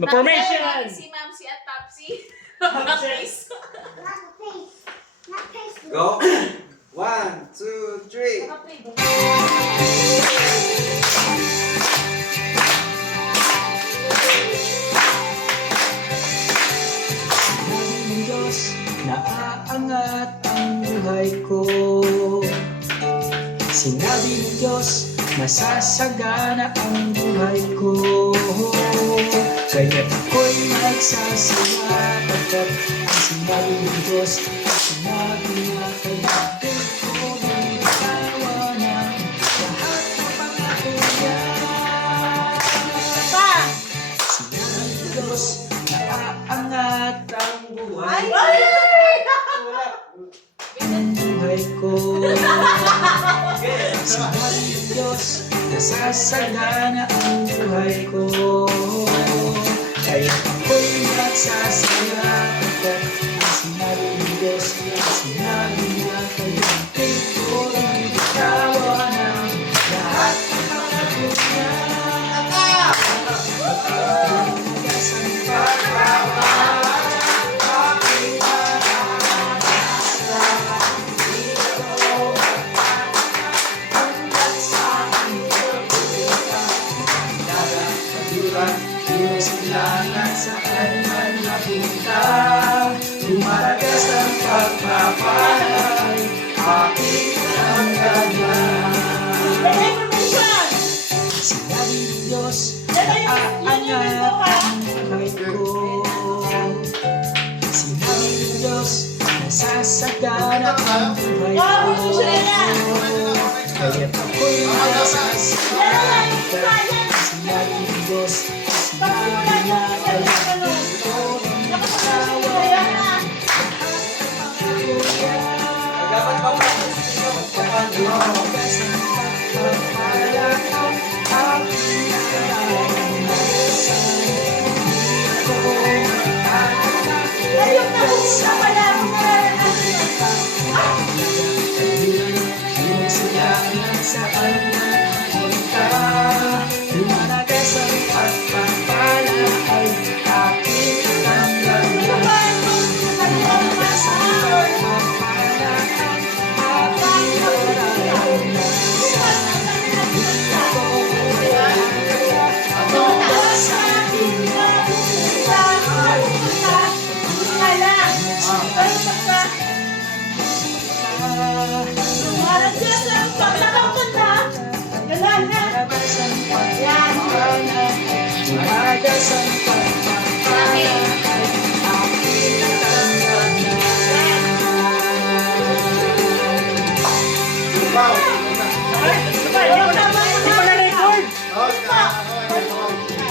Formation! Si Mamsi at Papsi. Go. 1, 2, 3. Ng Diyos, naaangat ang buhay ko. Sinabi ng Diyos, masasagana ang buhay ko. Kaya't ako'y magsasaya, pagkat ang sinabi ng Diyos, sinabi niya kaya ko ng bitawa ng lahat ng pangako niya. Sinabi ng Diyos, naaangat ang buhay ko. Sinabi ng Diyos, nasasagana ang buhay ko. Kaya ako'y nagsasaya, pagkat ang sinabi ng Diyos, sinabi niya kaya ko ang bitawa ng lahat ng pangako niya. Pagkakasa'n pagkawa, aking marasa, ito hanggat sa aking pagkakita. Dagat, paduran, iyong silangan saan man mapunta. Lumaragas ang pagpapalay, aking hangganan. Sinabi ng Diyos, naaangat ang buhay ko. Sinabi ng Diyos, nasasagana ang buhay ko. Kaya't ako'y nasasaya, pagkat sinabi ng Diyos, sinabi niya kaya ito ang bitawa ng Dapat pa-practice nyo. pagkakalumagas ang pagpapalakad, aking naranasan. Hindi ko makakalimutan sa iyong silangan saan man punta. Lumaragas ang pagpapalakad, aking hangganan. Lumaragas ang pagpapalakad, aking naranasan. Hindi ko makakalimutan sa aking lumaragas ang